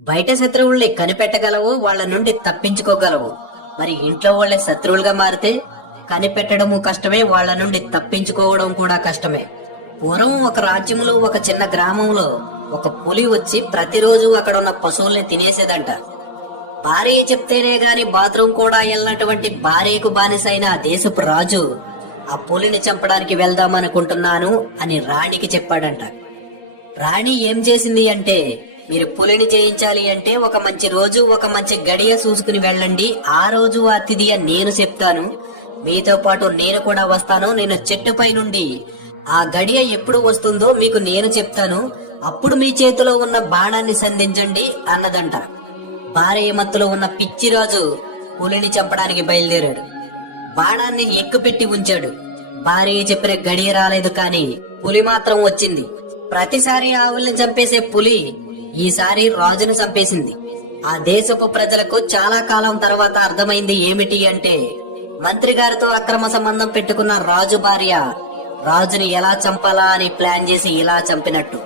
బయట శత్రువుల్ని కనిపెట్టగలవు, వాళ్ళ నుండి తప్పించుకోగలవు. మరి ఇంట్లో వాళ్ళే శత్రువులుగా మారితే కనిపెట్టడము కష్టమే, వాళ్ళ నుండి తప్పించుకోవడం కూడా కష్టమే. పూర్వం ఒక రాజ్యంలో ఒక చిన్న గ్రామంలో ఒక పులి వచ్చి ప్రతిరోజు అక్కడున్న పశువుల్ని తినేసేదంట. భార్య చెప్తేనే గాని బాత్రూం కూడా వెళ్ళినటువంటి భార్యకు బానిసైన ఆ దేశపు రాజు ఆ పులిని చంపడానికి వెళ్దామనుకుంటున్నాను అని రాణికి చెప్పాడంట. రాణి ఏం చేసింది అంటే, మీరు పులిని జయించాలి అంటే ఒక మంచి రోజు, ఒక మంచి గడియ చూసుకుని వెళ్ళండి. ఆ రోజు ఆ తిథియ నేను చెప్తాను, మీతో పాటు నేను కూడా వస్తాను. నేను చెట్టుపై నుండి ఆ గడియ ఎప్పుడు వస్తుందో మీకు నేను చెప్తాను, అప్పుడు మీ చేతిలో ఉన్న బాణాన్ని సంధించండి అన్నదంట. భార్య మత్తులో ఉన్న పిచ్చిరాజు పులిని చంపడానికి బయలుదేరాడు. బాణాన్ని ఎక్కుపెట్టి ఉంచాడు. భార్య చెప్పిన గడియ రాలేదు, కానీ పులి మాత్రం వచ్చింది. ప్రతిసారి ఆవుల్ని చంపేసే పులి ఈసారి రాజును చంపేసింది. ఆ దేశపు ప్రజలకు చాలా కాలం తర్వాత అర్థమైంది ఏమిటి అంటే, మంత్రి గారితో అక్రమ సంబంధం పెట్టుకున్న రాజు భార్య రాజుని ఎలా చంపాలా అని ప్లాన్ చేసి ఇలా చంపినట్టు.